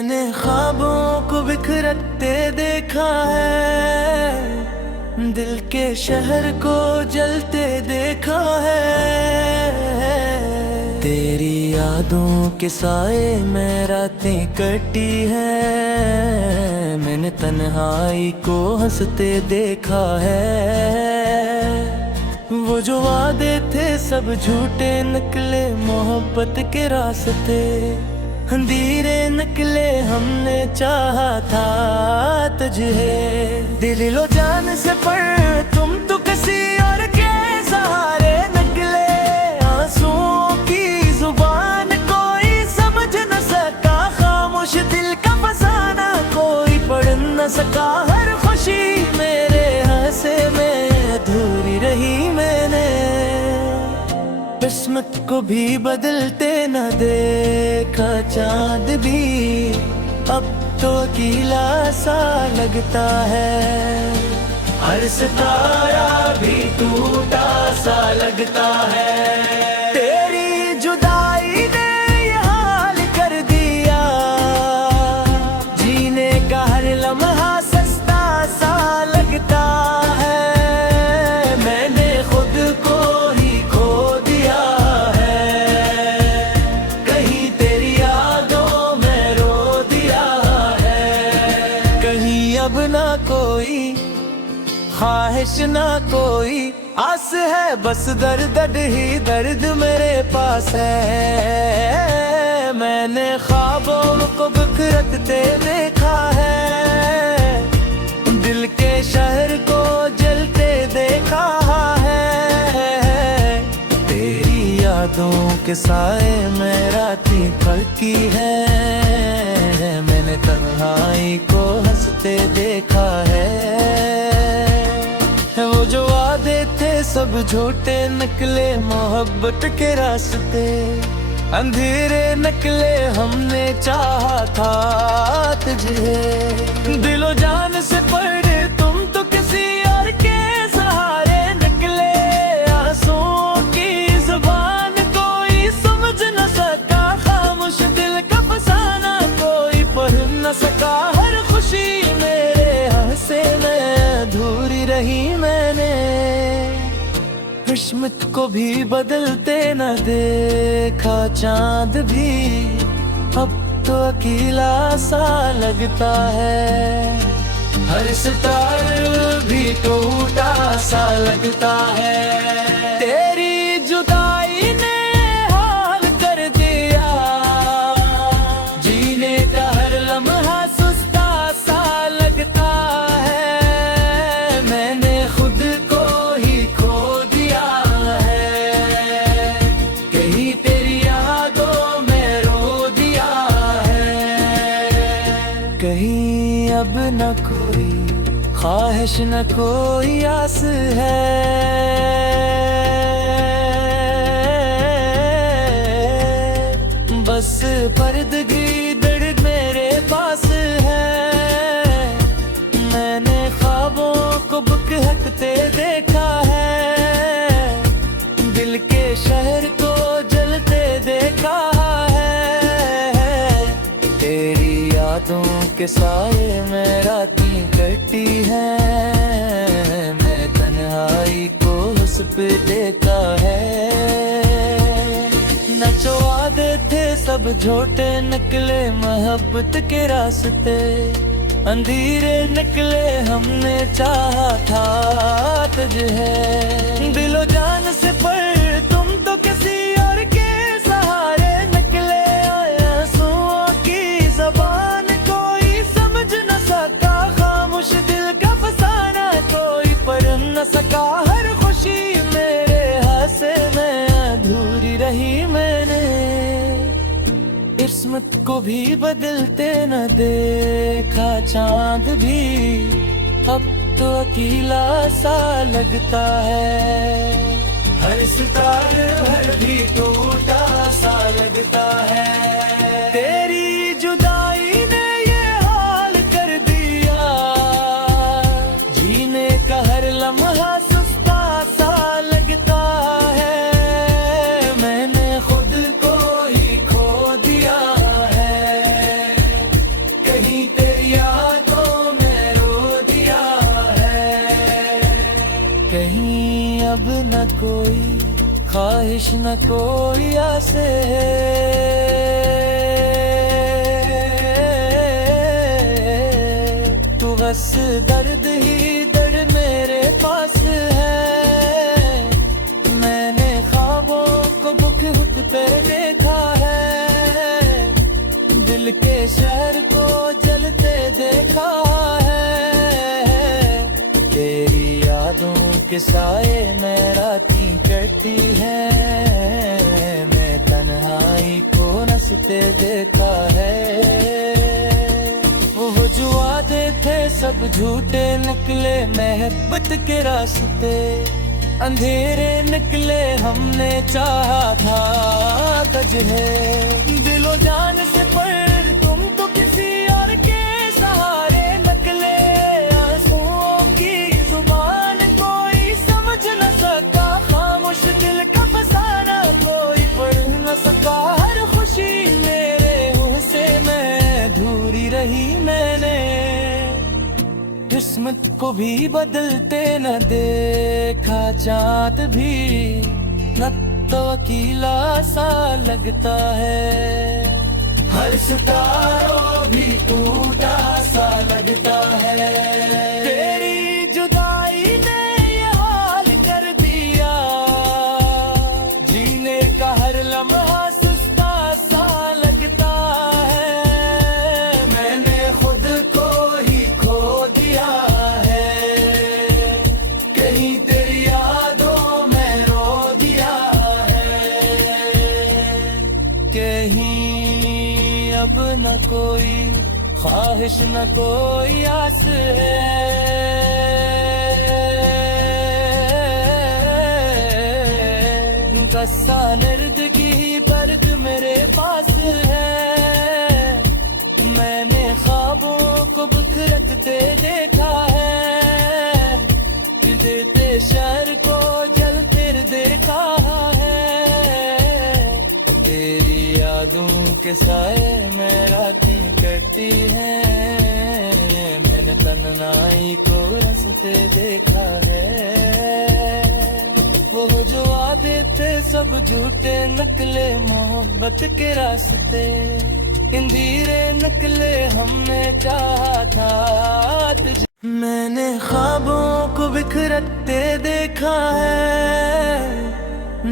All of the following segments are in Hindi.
मैंने ख्वाबों को बिखरते देखा है, दिल के शहर को जलते देखा है। तेरी यादों के साए में रातें कटी है, मैंने तन्हाई को हंसते देखा है। वो जो वादे थे सब झूठे निकले, मोहब्बत के रास्ते अंधेरे निकले। हमने चाहा था तुझे दिलो जान से, पर तुम तो किसी और के सहारे निकले। आंसुओं की जुबान कोई समझ न सका, खामोश दिल का फसाना कोई पढ़ न सका। हर खुशी मेरे हंसे में अधूरी रही, मैंने किस्मत को भी बदलते न देखा। चांद भी अब तो अकेला सा लगता है, हर सितारा भी टूटा सा लगता है। तेरी जुदाई ने ये हाल कर दिया, जीने का हर लम्हा सस्ता सा लगता है। अब ना कोई ख्वाहिश ना कोई आस है, बस दर्द ही दर्द मेरे पास है। मैंने ख्वाबों को बिखरते देखा है, दिल के शहर को जलते देखा है। तेरी यादों के साए में रातें कटी है, मैंने तन्हाई को हंसते देखा है। वो जो वादे थे सब झूठे निकले, मोहब्बत के रास्ते अंधेरे निकले। हमने चाहा था तुझे दिलो जान से, पर तुम तो किसी और के सहारे निकले। आंसुओं की जुबान कोई समझ न सका, खामोश दिल का फसाना कोई पढ़ न सका। हर खुशी मेरे हंसे में अधूरी रही, मैंने किस्मत को भी बदलते न देखा। चांद भी अब तो अकेला सा लगता है, हर सितारा भी टूटा सा लगता है। तेरी जुदाई ने हाल कर दिया, जीने का हर लम्हा सुस्ता सा लगता है। मैंने खुद को ही खो दिया है, कहीं तेरी यादों में रो दिया है। कहीं अब न कोई ख्वाहिश न कोई आस है, बस पर्दगी दर्द मेरे पास है। मैंने ख्वाबों को बिखरते देखा है, दिल के शहर को जलते देखा है। तेरी यादों के साए में रातें कटी है, मैं तन्हाई को उस पे देखा है। न जो वादे थे सब झूठे निकले, मोहब्बत के रास्ते अंधेरे निकले। हमने चाहा था तुझे दिलो जान से, पर तुम तो किसी और के सहारे निकले। आंसुओं की ज़बान कोई समझ न सका, खामोश दिल का फसाना कोई पढ़ न सका। हर खुशी मेरे हंसे में अधूरी रही, मैंने किस्मत को भी बदलते न देखा। चांद भी अब तो अकेला सा लगता है, हर सितारा भी टूटा सा लगता है। तेरी जुदाई ने ये हाल कर दिया, जीने का हर लम्हा सुस्ता सा लगता है। मैंने खुद को ही खो दिया है, कोई ख्वाहिश न कोई आस है। तू बस दर्द ही दर्द मेरे पास है। मैंने ख्वाबों को बुक पे देखा है, दिल के शहर को जलते देखा है। तेरी यादों के साए में रातें कटती है, मैं तन्हाई को नसते देखा है। वो जो वादे थे सब झूठे निकले, मोहब्बत के रास्ते अंधेरे निकले। हमने चाहा था तज है दिलो जान से, पर तुम तो किसी और के सहारे निकले। आंसुओं की जुबान कोई समझ न सका, खामोश दिल का फसाना कोई पढ़ न सका। हर खुशी मेरे मुंह से मैं अधूरी रही। मैंने किस्मत को भी बदलते न देखा, चाँद भी न तो अकेला सा लगता है। हर सितारों भी टूटा सा लगता है। तेरी जुदाई ने ये हाल कर दिया, जीने का हर लम्हा सुस्ता सा लगता है। मैंने खुद को ही खो दिया है, कहीं तेरी यादों में रो दिया है। कहीं अब न कोई ख्वाहिश न कोई आस है। कस्सा निर्दगी पर्द मेरे पास है। मैंने ख्वाबों को बिखरते देखा है, देते शहर को जलते देखा है। तेरी यादों के साए में रातें कटती हैं, मैंने तन्हाई को रास्ते देखा है। वो जो वादे थे सब झूठे निकले, मोहब्बत के रास्ते अंधेरे निकले। हमने चाहा था तुझे, मैंने ख्वाबों को बिखरते देखा है,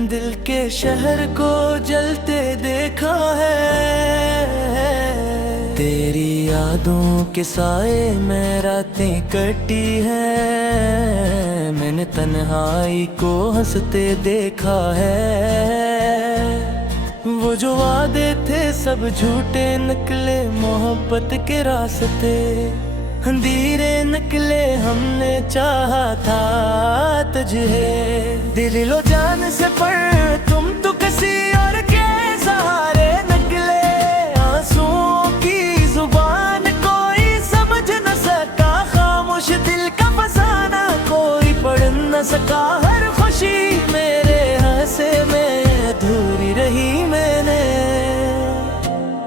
दिल के शहर को जलते देखा है। तेरी यादों के साए में रातें कटी हैं, मैंने तन्हाई को हंसते देखा है। वो जो वादे थे सब झूठे निकले, मोहब्बत के रास्ते अंधेरे निकले। हमने चाहा था तुझे दिलो जान से, पर तुम तो किसी और के सहारे निकले। आंसुओं की जुबान कोई समझ न सका, खामोश दिल का फसाना कोई पढ़ न सका। हर खुशी मेरे हंसे में अधूरी रही। मैंने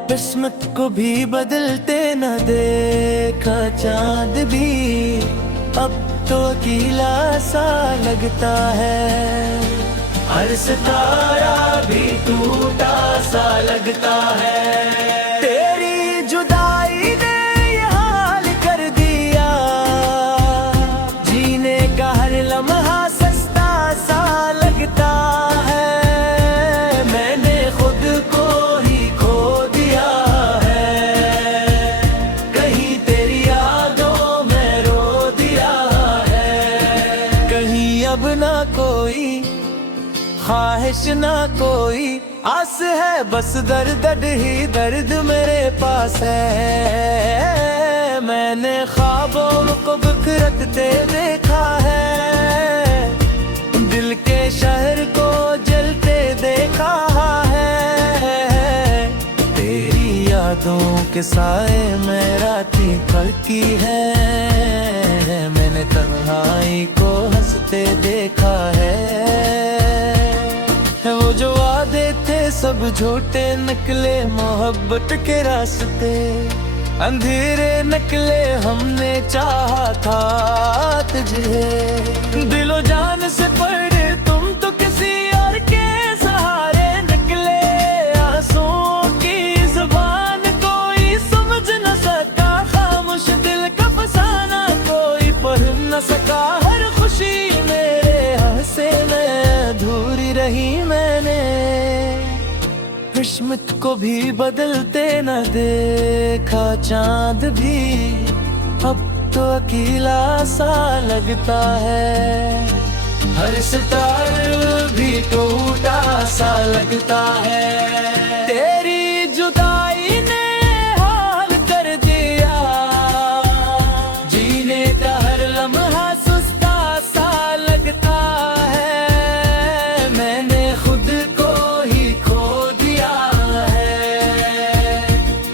किस्मत को भी बदलते न देखा, चाँद भी अब तो अकेला सा लगता है। हर सितारा भी टूटा सा लगता है। तेरी जुदाई ने ये हाल कर दिया, जीने का हर लम्हा सस्ता सा लगता है। मैंने खुद को ही खो दिया है, कहीं तेरी यादों में रो दिया है। कहीं अब ना कोई ख्वाहिश ना कोई आस है, बस दर्द ही दर्द मेरे पास है। मैंने ख्वाबों को बिखरते देखा है, दिल के शहर को जलते देखा है। तेरी यादों के साए में रातें कटी है, मैंने तन्हाई को हंसते देखा है। वो जो वादे थे सब झूठे निकले, मोहब्बत के रास्ते अंधेरे निकले। हमने चाहा था तुझे दिलो जान से, पर तुम तो किस्मत को भी बदलते न देखा चांद भी, अब तो अकेला सा लगता है। हर सितारा भी टूटा सा लगता है। तेरी जुदाई ने हाल कर दिया, जीने का हर लम्हा सुस्ता सा लगता है। मैंने खुद को ही खो दिया है,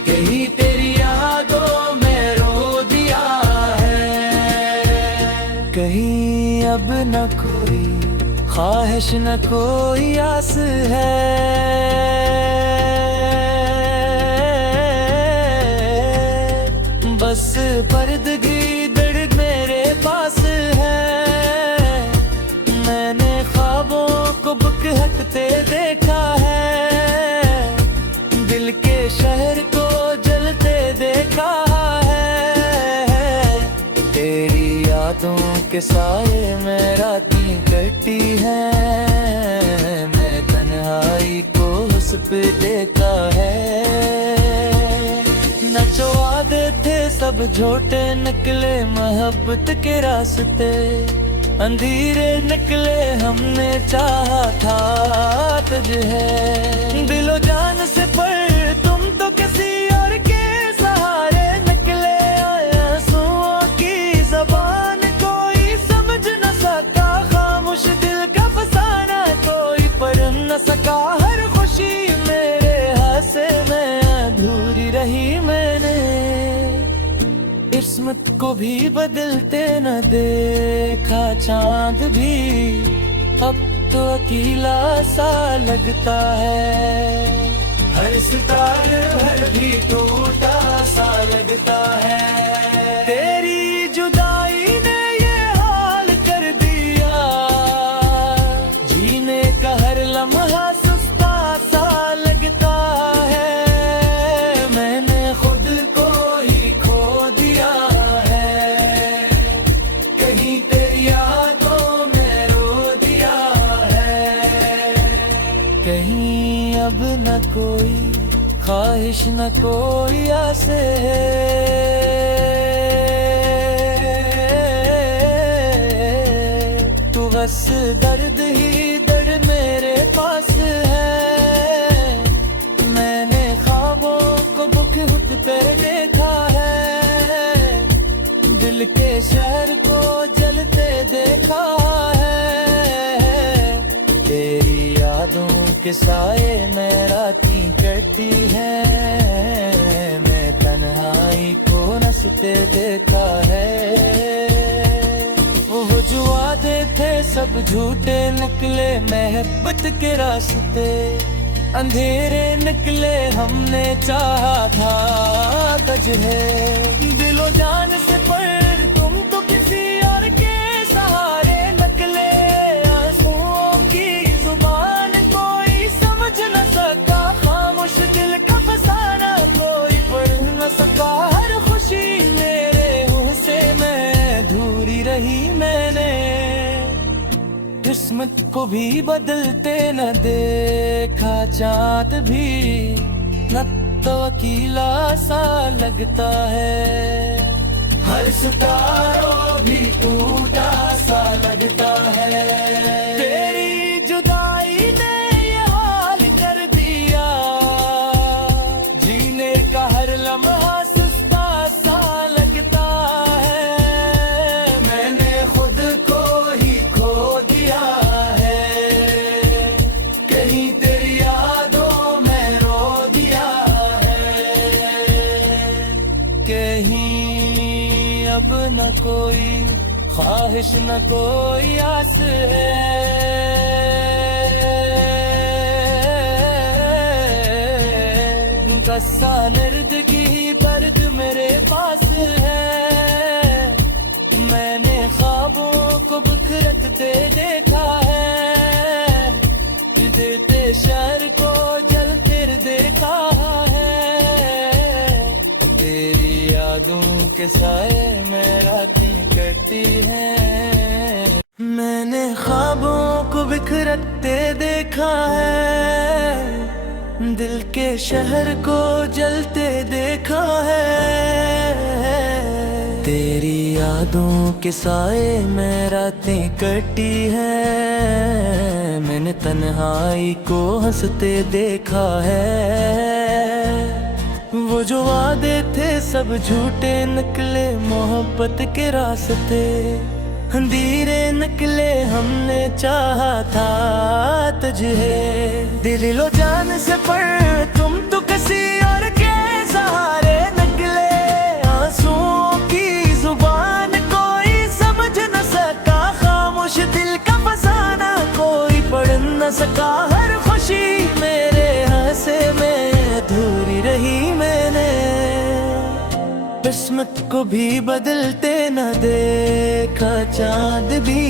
कहीं तेरी यादों में रो दिया है। कहीं अब न कोई ख्वाहिश न कोई आस है, बस पर्दगी दर्द मेरे पास है। मैंने ख्वाबों को बिखरते देखा है, दिल के शहर को जलते देखा है। तेरी यादों के साए में रातें कटी हैं, मैं तन्हाई को उस पे देखा है। न जो वादे थे सब झूठे निकले, मोहब्बत के रास्ते अंधेरे निकले। हमने चाहा था तुझे है दिलो जान से, पर तुम तो किसी और के सहारे निकले। आंसुओं की ज़बान कोई समझ न सका, खामोश दिल का फसाना कोई पढ़ न सका। हर खुशी मेरे हाथ में अधूरी रही, मैंने किस्मत को भी बदलते न देखा चांद भी, अब तो अकेला सा लगता है। हर सितारा भी टूटा सा लगता है। तेरी जुदाई ने ये हाल कर दिया, जीने का हर लम्हा सुस्ता सा लगता है। मैंने खुद को ही खो दिया है, कहीं तेरी यादों में रो दिया है। कहीं अब न कोई ख्वाहिश न कोई आस है, तू बस दर्द ही दर्द मेरे पास है। मैंने ख्वाबों को बिखरते पे देखा है, दिल के शहर को जलते देखा है। तेरी यादों के साए में रातें कटती हैं, मैं तन्हाई को नसते देखा है। वो जो वादे थे सब झूठे निकले, मोहब्बत के रास्ते अंधेरे निकले। हमने चाहा था तुझे दिलो जान से, पर तुम तो किसी और के सहारे निकले। आंसुओं की जुबान कोई समझ न सका, खामोश दिल का फसाना कोई पढ़ न सका। हर खुशी मेरे हुस्से में अधूरी रही, मैंने किस्मत को भी बदलते न देखा चाँद भी, न तो अकेला सा लगता है। हर सितारों भी टूटा सा लगता है। तेरी जुदाई ने ये हाल कर दिया, जीने का हर लम्हा सुस्ता सा लगता है। मैंने खुद को ही खो दिया है, कहीं तेरी यादों में रो दिया है। कहीं अब न कोई ख्वाहिश न कोई आस है, कस्सा निर्दगी दर्द मेरे पास है। मैंने ख्वाबों को बिखरते देखा है, देते शहर को जलते देखा है। तेरी यादों के साए में रातें कटती हैं, मैंने ख्वाबों को बिखरते देखा है, दिल के शहर को जलते देखा है। तेरी यादों के साए में रातें कटी है। मैंने तन्हाई को हंसते देखा है। वो जो वादे थे सब झूठे निकले, मोहब्बत के रास्ते अंधेरे निकले। हमने चाहा था तुझे दिलो जान से, पर तुम तो किसी और के सहारे निकले। आंसुओं की जुबान कोई समझ न सका, खामोश दिल का फसाना कोई पढ़ न सका। हर खुशी मेरे हंसे में अधूरी रही। मैंने किस्मत को भी बदलते न देखा, चांद भी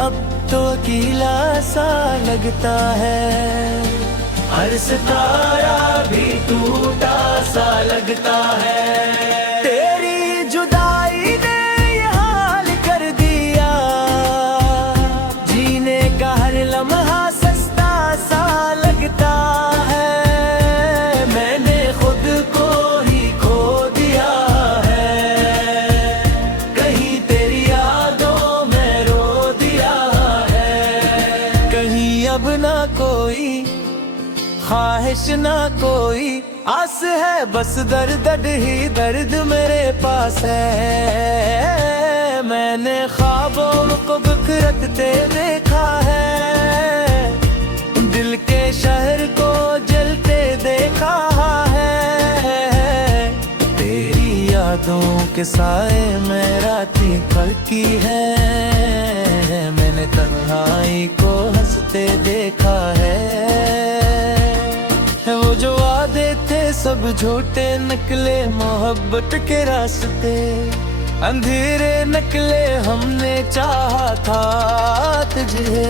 अब तो अकेला सा लगता है। हर सितारा भी टूटा सा लगता है। तेरी जुदाई ने ये हाल कर दिया, जीने का हर लम्हा सस्ता सा लगता है। मैंने खुद को ही खो दिया है, कहीं तेरी यादों में रो दिया है। कहीं अब ना कोई ख्वाहिश ना कोई आस है, बस दर्द ही दर्द मेरे पास है। मैंने ख्वाबों को बिखरते देखा है, दिल के शहर को जलते देखा है। तेरी यादों के साए में रातें कटी है। मैंने तन्हाई को हंसते देखा है। वो जो वादे थे सब झूठे निकले, मोहब्बत के रास्ते अंधेरे निकले। हमने चाहा था तुझे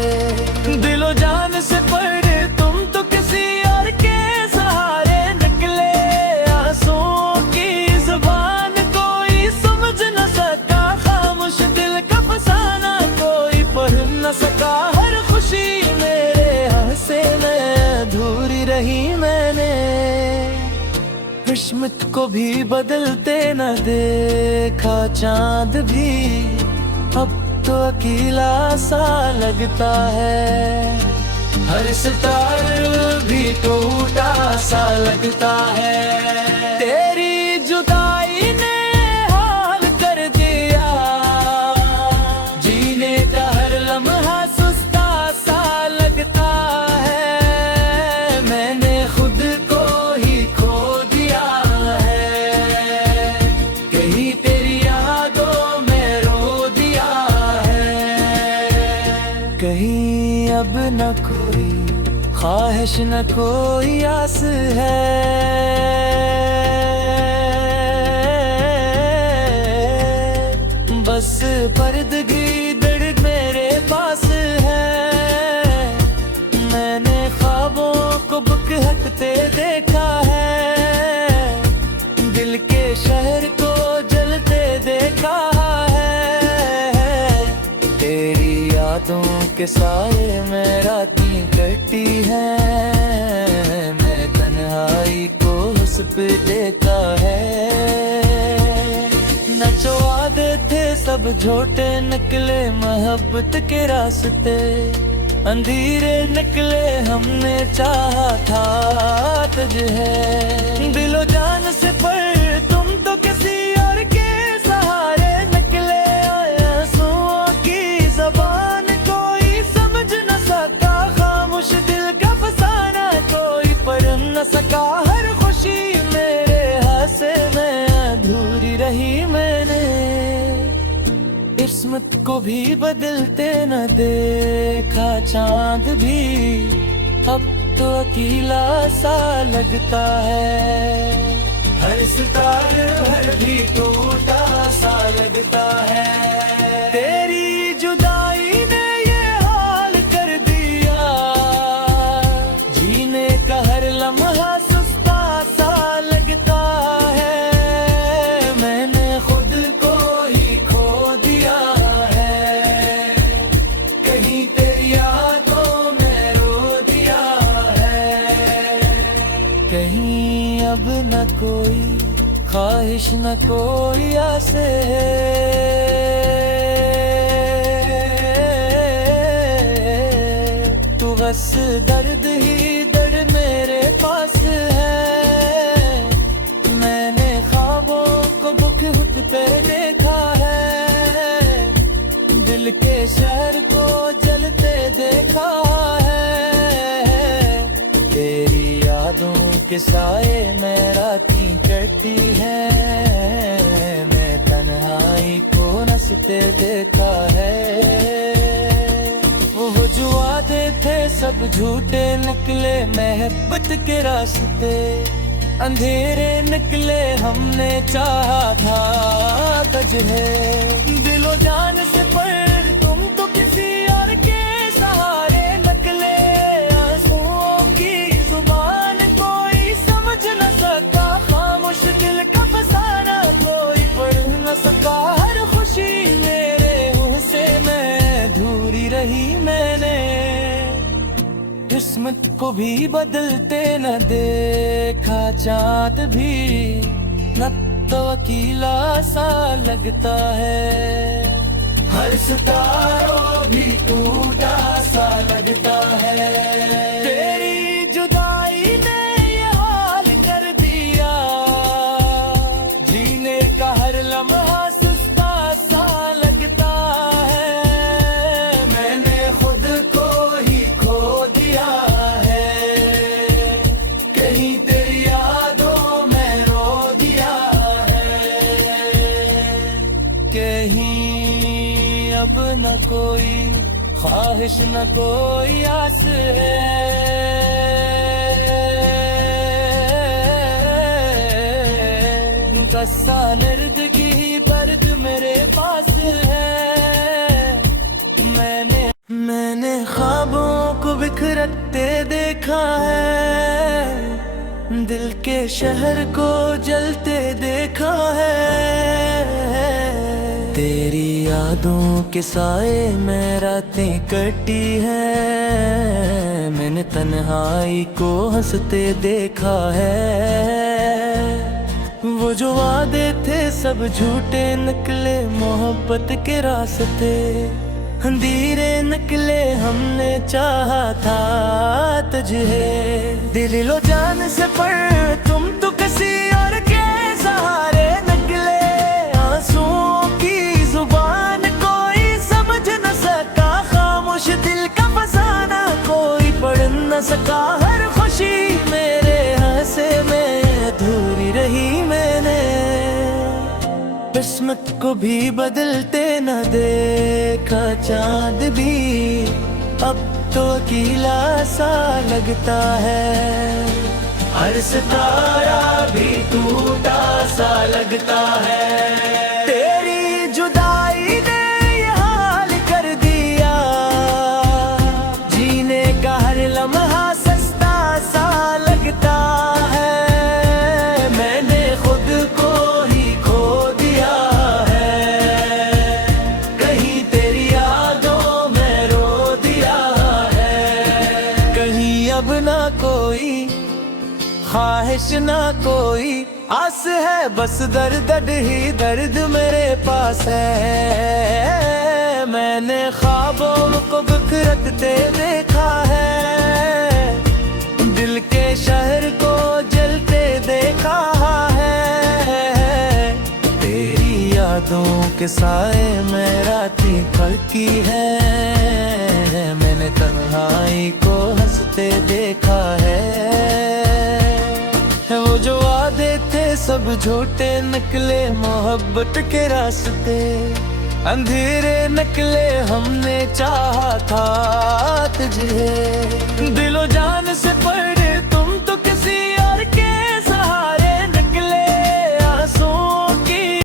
दिलो जान से, पर तुम तो किसी और के सहारे निकले। आंसुओं की जुबान कोई समझ न सका, खामोश दिल का फसाना कोई पढ़ न सका। हर खुशी मेरे हंसे में अधूरी रही। मैंने किस्मत को भी बदलते न देखा, चांद भी अब तो अकेला सा लगता है। हर सितारा भी टूटा सा लगता है। तेरी जुदाई ने हाल कर दिया, जीने का हर लम्हा सुस्ता सा लगता है। मैंने खुद को ही खो दिया है, कहीं तेरी यादों में रो दिया है। कहीं अब न कोई ख्वाहिश न कोई आस है, बस पर्दगी दर्द मेरे पास है। मैंने ख्वाबों को बिखरते देखा है, दिल के शहर को जलते देखा है। तेरी यादों के साए में रातें कटी है। मैं तन्हाई को उस पे देखा है। न जो वादे थे सब झूठे निकले, मोहब्बत के रास्ते अंधेरे निकले। हमने चाहा था तुझे दिलो जान से, पर तुम तो किसी और के सहारे निकले। आंसुओं की ज़बान कोई समझ न सका, खामोश दिल का फसाना कोई पढ़ न सका। हर खुशी मेरे हंसे में अधूरी रही। मैंने किस्मत को भी बदलते न देखा, चांद भी अब तो अकेला सा लगता है। हर सितारा भी टूटा सा लगता है। तेरी जुदाई ने ये हाल कर दिया, जीने का हर लम्हा सुस्ता सा लगता है। मैंने खुद को ही खो दिया है, कहीं तेरी यादों में रो दिया है। ख्वाहिश न कोई आसे तू बस दर्द ही दर्द मेरे पास है। मैंने ख्वाबों को बुखुद पे देखा है, दिल के शहर को जलते देखा है। तेरी यादों के साए में रातें चढ़ती हैं, मैं तन्हाई को नसते देखा है। वो जो वादे थे सब झूठे निकले, मोहब्बत के रास्ते अंधेरे निकले। हमने चाहा था तुझे दिलो जान से, पर तुम तो किसी और के सहारे निकले। आंसुओं की जुबान कोई समझ न सका, खामोश दिल का फसाना कोई पढ़ न सका। हर खुशी मेरे मुँह से मैं अधूरी रही। मैंने किस्मत को भी बदलते न देखा, चाँद भी न तो अकेला सा लगता है। हर सितारों भी टूटा सा लगता है। तेरी जुदाई ने ये हाल कर दिया, जीने का हर लम्हा सुस्ता सा लगता है। मैंने खुद को ही खो दिया है, कहीं तेरी यादों में रो दिया है। कहीं अब न कोई ख्वाहिश न कोई आस है, कस्सा निर्दगी दर्द मेरे पास है। मैंने ख्वाबों को बिखरते देखा है, दिल के शहर को जलते देखा है। तेरी यादों के साए में रातें कटी हैं, मैंने तन्हाई को हंसते देखा है। वो जो वादे थे सब झूठे निकले, मोहब्बत के रास्ते अंधेरे निकले। हमने चाहा था तुझे दिलो जान से, पर तुम तो किसी और के सहारे निकले। आंसुओं की जुबान कोई समझ न सका, खामोश दिल का फसाना कोई पढ़ न सका। हर खुशी मेरे हंसे में अधूरी रही। मैंने किस्मत को भी बदलते न देखा, चाँद भी अब तो अकेला सा लगता है। हर सितारा भी टूटा सा लगता है। तेरी जुदाई ने ये हाल कर दिया, जीने का हर लम्हा सस्ता सा लगता है। मैंने खुद को ही खो दिया है, कहीं तेरी यादों में रो दिया है। कहीं अब ना कोई ख्वाहिश ना कोई आस है, बस दर्द ही दर्द मेरे पास है। मैंने ख्वाबों को बिखरते देखा है, दिल के शहर को जलते देखा है। तेरी यादों के साए में रातें कड़की है, मैंने तन्हाई को हंसते देखा है। वो जो वादे थे सब झूठे निकले, मोहब्बत के रास्ते अंधेरे निकले। हमने चाहा था तुझे दिलो जान से, पर